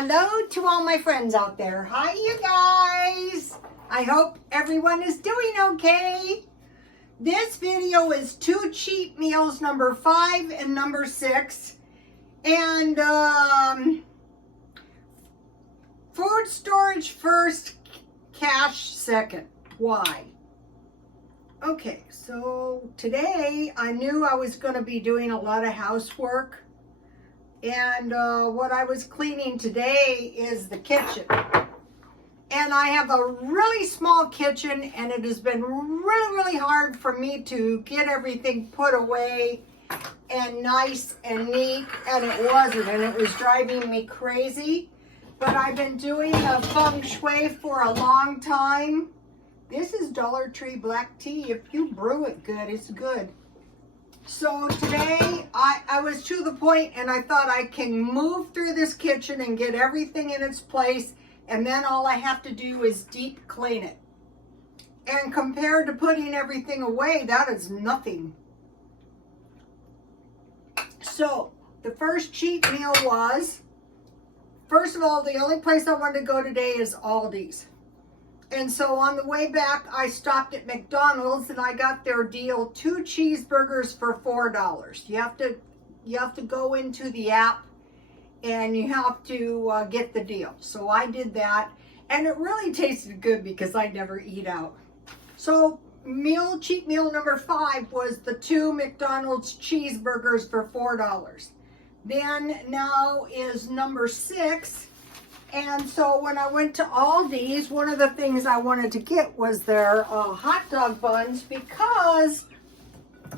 Hello to all my friends out there. Hi, you guys. I hope everyone is doing okay. This video is 2 cheat meals, number 5 and number 6. And food storage first, cash second. Why? Okay, so today I knew I was going to be doing a lot of housework. And what I was cleaning today is the kitchen. And I have a really small kitchen, and it has been really hard for me to get everything put away and nice and neat, and it wasn't, and it was driving me crazy. But I've been doing a feng shui for a long time. This is Dollar Tree black tea. If you brew it good, it's good. So today I was to the point, and I thought I can move through this kitchen and get everything in its place, and then all I have to do is deep clean it. And compared to putting everything away, that is nothing. So the first cheat meal was, first of all, the only place I wanted to go today is Aldi's. And so on the way back, I stopped at McDonald's and I got their deal, 2 cheeseburgers for $4. You have to go into the app and you have to get the deal. So I did that, and it really tasted good because I never eat out. So cheat meal number 5 was the 2 McDonald's cheeseburgers for $4. Then now is number 6. And so when I went to Aldi's, one of the things I wanted to get was their hot dog buns, because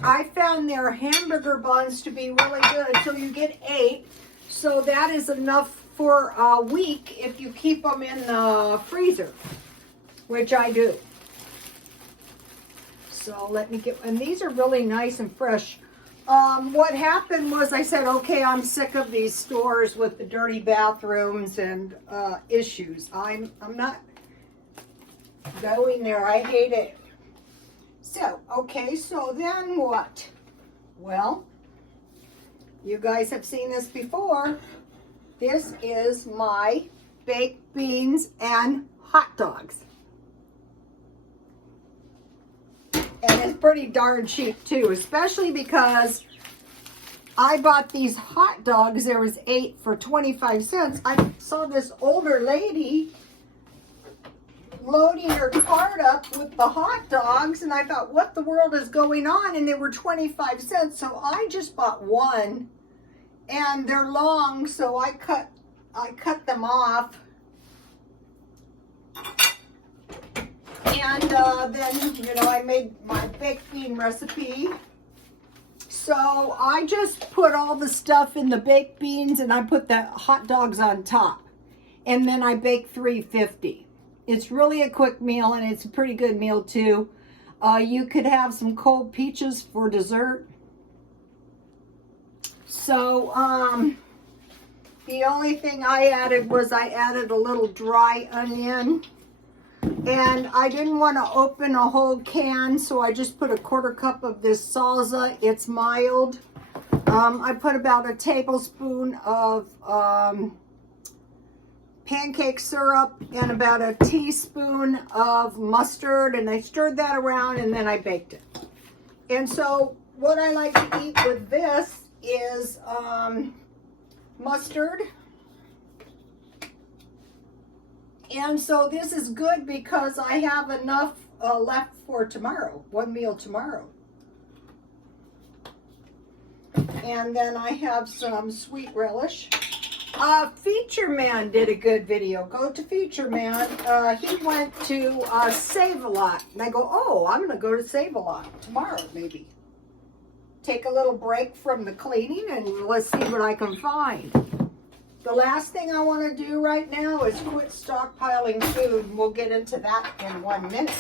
I found their hamburger buns to be really good. So you get 8. So that is enough for a week if you keep them in the freezer, which I do. So let me get, and these are really nice and fresh. What happened was I said, okay, I'm sick of these stores with the dirty bathrooms and issues. I'm not going there. I hate it. So, okay, so then what? Well, you guys have seen this before. This is my baked beans and hot dogs. And it's pretty darn cheap too, especially because I bought these hot dogs. There was 8 for 25 cents. I saw this older lady loading her cart up with the hot dogs, and I thought, what the world is going on? And they were 25 cents, so I just bought one. And they're long, so I cut them off. And then, you know, I made my baked bean recipe. So I just put all the stuff in the baked beans, and I put the hot dogs on top. And then I bake 350. It's really a quick meal, and it's a pretty good meal too. You could have some cold peaches for dessert. So the only thing I added was I added a little dry onion. And I didn't want to open a whole can, so I just put a 1/4 cup of this salsa. It's mild. I put about a tablespoon of pancake syrup and about a teaspoon of mustard, and I stirred that around, and then I baked it. And so what I like to eat with this is mustard. And so this is good because I have enough left for tomorrow, one meal tomorrow. And then I have some sweet relish. Feature Man did a good video. Go to Feature Man. He went to Save-A-Lot. And I go, oh, I'm going to go to Save-A-Lot tomorrow maybe. Take a little break from the cleaning and let's see what I can find. The last thing I want to do right now is quit stockpiling food, and we'll get into that in 1 minute.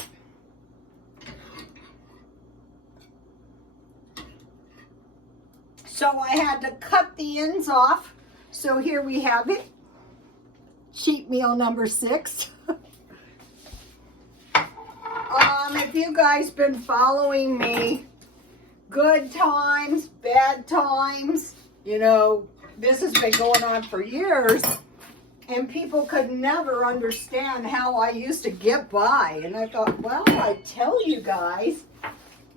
So I had to cut the ends off. So here we have it. Cheat meal number 6. If you guys been following me, good times, bad times, you know, this has been going on for years. And people could never understand how I used to get by. And I thought, well, I tell you guys.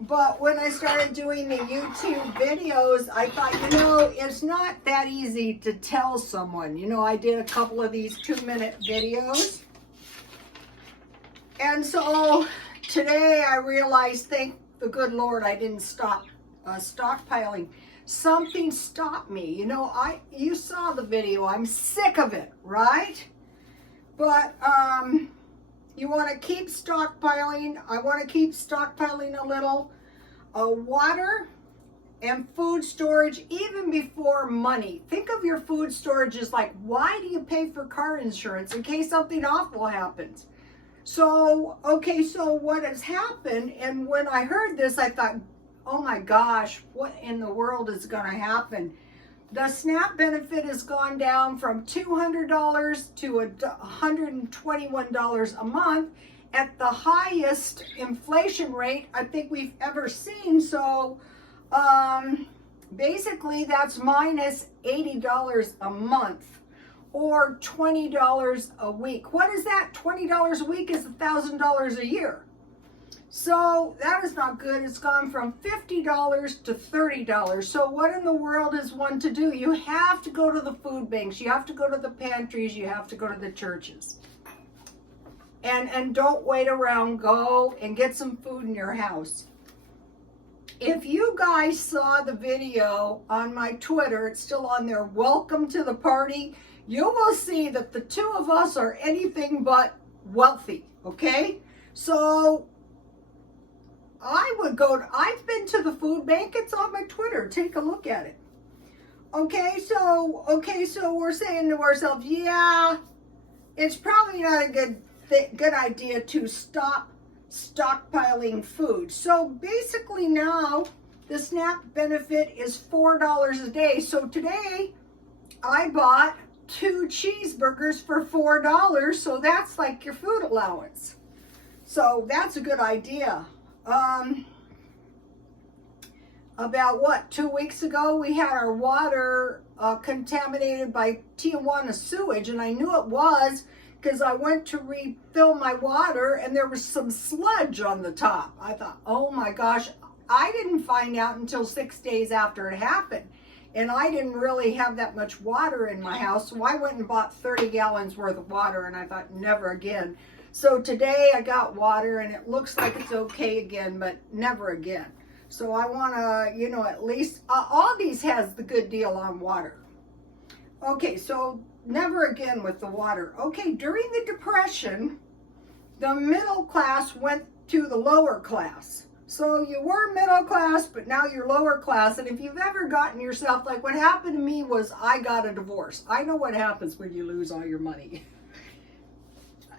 But when I started doing the YouTube videos, I thought, you know, it's not that easy to tell someone. You know, I did a couple of these 2-minute videos. And so today I realized, thank the good Lord, I didn't stop stockpiling. Something stopped me. You know, you saw the video. I'm sick of it, right? But you want to keep stockpiling. I want to keep stockpiling a little water and food storage even before money. Think of your food storage as like, why do you pay for car insurance? In case something awful happens. So, okay, so what has happened, and when I heard this, I thought, oh my gosh, what in the world is going to happen? The SNAP benefit has gone down from $200 to $121 a month at the highest inflation rate I think we've ever seen. So basically that's minus $80 a month or $20 a week. What is that? $20 a week is $1,000 a year. So that is not good. It's gone from $50 to $30. So what in the world is one to do? You have to go to the food banks. You have to go to the pantries. You have to go to the churches. And don't wait around. Go and get some food in your house. If you guys saw the video on my Twitter, it's still on there, welcome to the party, you will see that the two of us are anything but wealthy, okay? So I've been to the food bank. It's on my Twitter. Take a look at it. Okay, so we're saying to ourselves, yeah, it's probably not a good idea to stop stockpiling food. So basically now the SNAP benefit is $4 a day. So today I bought 2 cheeseburgers for $4. So that's like your food allowance. So that's a good idea. About what, 2 weeks ago, we had our water contaminated by Tijuana sewage, and I knew it was because I went to refill my water and there was some sludge on the top. I thought, oh my gosh, I didn't find out until 6 days after it happened. And I didn't really have that much water in my house, so I went and bought 30 gallons worth of water, and I thought, never again. So today I got water and it looks like it's okay again, but never again. So I want to, you know, at least, Aldi's has the good deal on water. Okay, so never again with the water. Okay, during the Depression, the middle class went to the lower class. So you were middle class, but now you're lower class. And if you've ever gotten yourself, like what happened to me was I got a divorce. I know what happens when you lose all your money.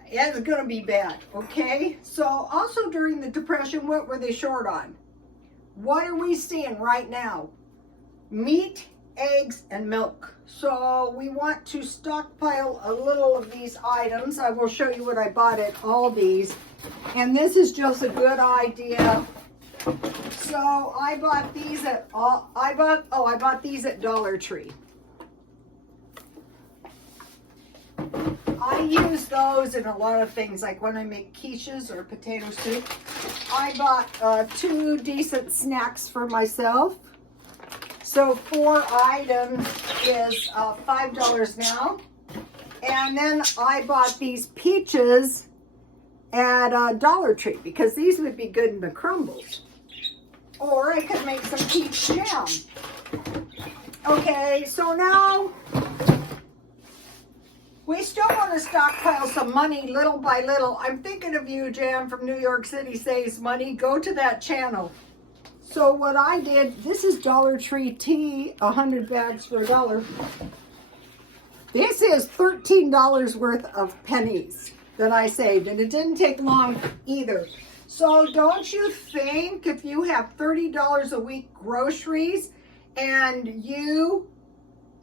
It's going to be bad, okay? So also during the Depression, what were they short on? What are we seeing right now? Meat, eggs, and milk. So we want to stockpile a little of these items. I will show you what I bought at Aldi's. And this is just a good idea. So I bought these at I bought these at Dollar Tree. I use those in a lot of things, like when I make quiches or potato soup. I bought 2 decent snacks for myself. So 4 items is $5 now. And then I bought these peaches at Dollar Tree because these would be good in the crumbles. Or I could make some peach jam. Okay, so now we still want to stockpile some money little by little. I'm thinking of you, Jan, from New York City Saves Money. Go to that channel. So what I did, this is Dollar Tree tea, 100 bags for $1. This is $13 worth of pennies that I saved, and it didn't take long either. So don't you think if you have $30 a week groceries and you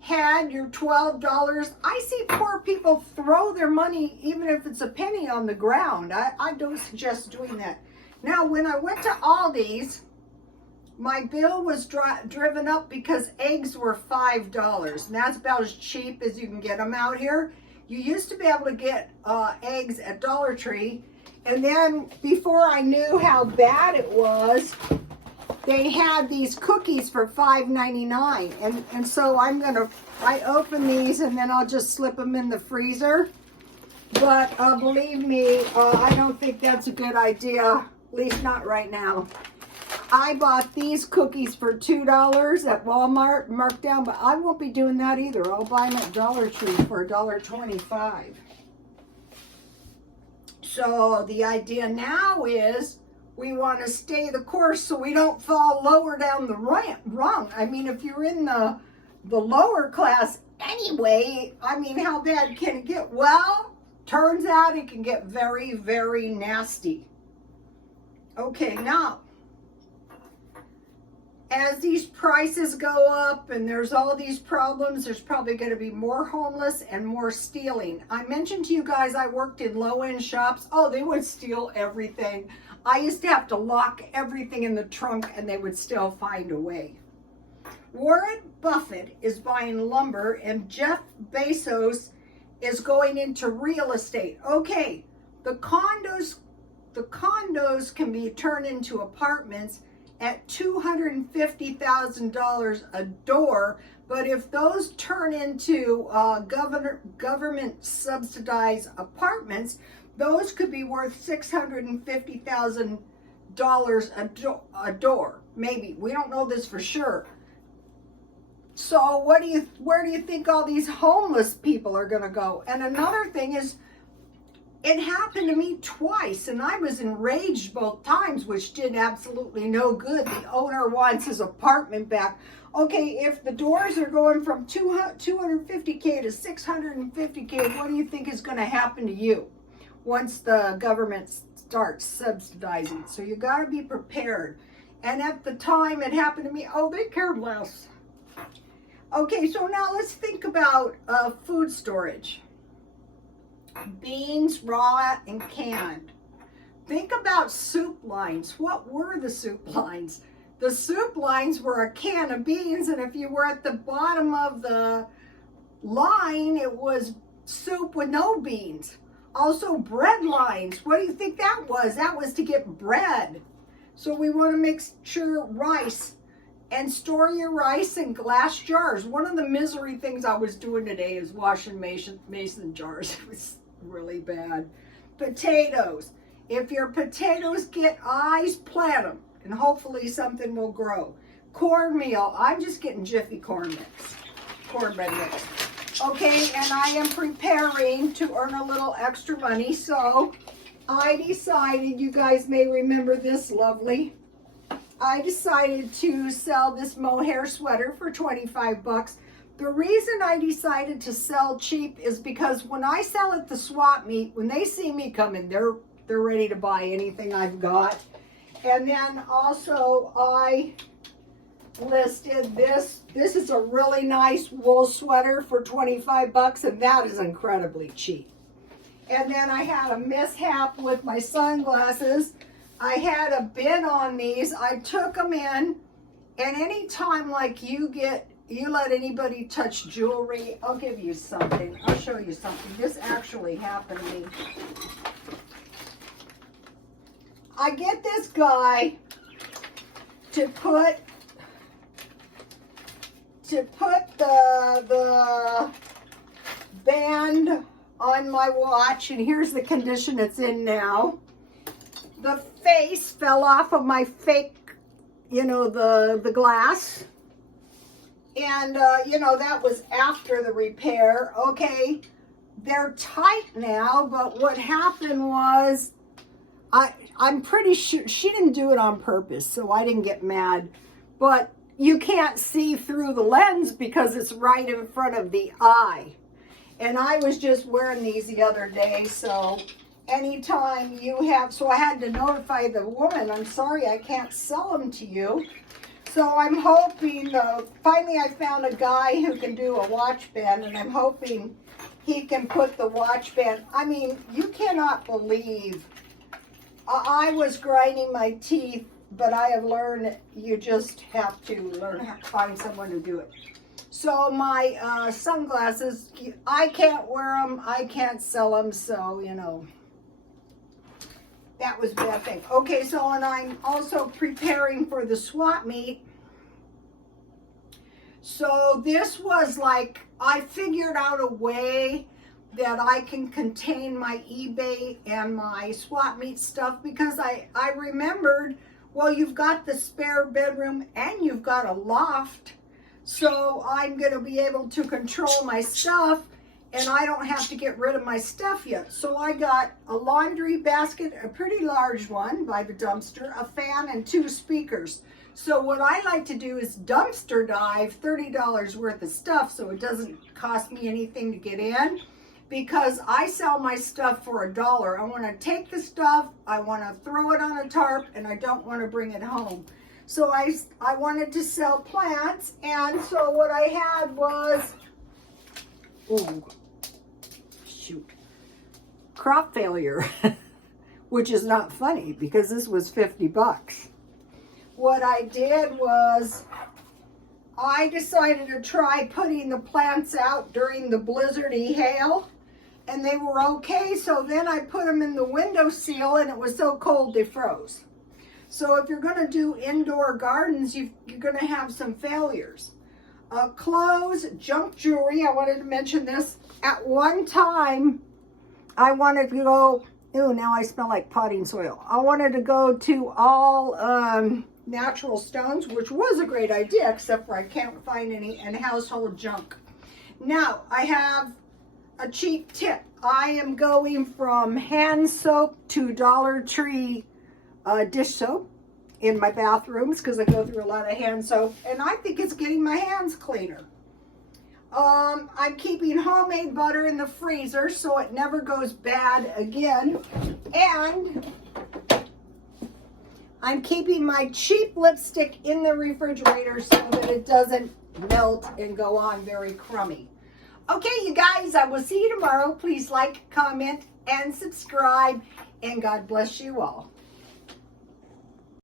had your $12, I see poor people throw their money, even if it's a penny, on the ground. I don't suggest doing that. Now, when I went to Aldi's, my bill was driven up because eggs were $5, and that's about as cheap as you can get them out here. You used to be able to get eggs at Dollar Tree, and then before I knew how bad it was, they had these cookies for $5.99, and so I open these and then I'll just slip them in the freezer. But believe me, I don't think that's a good idea, at least not right now. I bought these cookies for $2 at Walmart, marked down, but I won't be doing that either. I'll buy them at Dollar Tree for $1.25. So the idea now is we want to stay the course so we don't fall lower down the rung. I mean, if you're in the lower class anyway, I mean, how bad can it get? Well, turns out it can get very, very nasty. Okay, now, as these prices go up and there's all these problems, there's probably going to be more homeless and more stealing. I mentioned to you guys I worked in low-end shops. Oh, they would steal everything. I used to have to lock everything in the trunk and they would still find a way. Warren Buffett is buying lumber and Jeff Bezos is going into real estate. Okay, the condos can be turned into apartments at $250,000 a door, but if those turn into government subsidized apartments, those could be worth $650,000 a door. Maybe. We don't know this for sure. So where do you think all these homeless people are going to go? And another thing is, it happened to me twice, and I was enraged both times, which did absolutely no good. The owner wants his apartment back. Okay, if the doors are going from $250K to $650K, what do you think is going to happen to you once the government starts subsidizing? So you got to be prepared. And at the time it happened to me, oh, they cared less. Okay, so now let's think about food storage. Beans, raw and canned. Think about soup lines. What were the soup lines? The soup lines were a can of beans, and if you were at the bottom of the line, it was soup with no beans. Also, bread lines. What do you think that was? That was to get bread. So we want to make sure rice, and store your rice in glass jars. One of the misery things I was doing today is washing mason jars. It was really bad. Potatoes. If your potatoes get eyes, plant them, and hopefully something will grow. Cornmeal. I'm just getting Jiffy cornbread mix. Okay, and I am preparing to earn a little extra money, so I decided, you guys may remember this lovely, I decided to sell this mohair sweater for 25 bucks. The reason I decided to sell cheap is because when I sell at the swap meet, when they see me coming, they're ready to buy anything I've got. And then also I listed this. This is a really nice wool sweater for 25 bucks, and that is incredibly cheap. And then I had a mishap with my sunglasses. I had a bin on these. I took them in, and anytime like you let anybody touch jewelry, I'll give you something. I'll show you something. This actually happened to me. I get this guy to put the band on my watch, and here's the condition it's in now. The face fell off of my fake, the glass. And, that was after the repair. Okay, they're tight now, but what happened was, I'm pretty sure, she didn't do it on purpose, so I didn't get mad. But you can't see through the lens because it's right in front of the eye. And I was just wearing these the other day, so anytime so I had to notify the woman, I'm sorry, I can't sell them to you. So I'm hoping, finally I found a guy who can do a watch band, and I'm hoping he can put the watch band. I mean, you cannot believe, I was grinding my teeth, but I have learned you just have to learn how to find someone to do it. So my sunglasses, I can't wear them, I can't sell them, so, you know, that was a bad thing. Okay, so and I'm also preparing for the swap meet. So this was like, I figured out a way that I can contain my eBay and my swap meet stuff, because I remembered, well, you've got the spare bedroom and you've got a loft, so I'm going to be able to control my stuff and I don't have to get rid of my stuff yet. So I got a laundry basket, a pretty large one by the dumpster, a fan, and 2 speakers. So what I like to do is dumpster dive $30 worth of stuff so it doesn't cost me anything to get in, because I sell my stuff for $1. I want to take the stuff, I want to throw it on a tarp, and I don't want to bring it home. So I wanted to sell plants, and so what I had was, oh, shoot, crop failure, which is not funny because this was 50 bucks. What I did was, I decided to try putting the plants out during the blizzardy hail, and they were okay. So then I put them in the windowsill, and it was so cold they froze. So if you're going to do indoor gardens, you're going to have some failures. Clothes, junk jewelry, I wanted to mention this. At one time, I wanted to go, ooh, now I smell like potting soil. I wanted to go to all natural stones, which was a great idea, except for I can't find any, and household junk. Now, I have a cheap tip. I am going from hand soap to Dollar Tree dish soap in my bathrooms, because I go through a lot of hand soap, and I think it's getting my hands cleaner. I'm keeping homemade butter in the freezer so it never goes bad again, and I'm keeping my cheap lipstick in the refrigerator so that it doesn't melt and go on very crummy. Okay, you guys, I will see you tomorrow. Please like, comment, and subscribe, and God bless you all.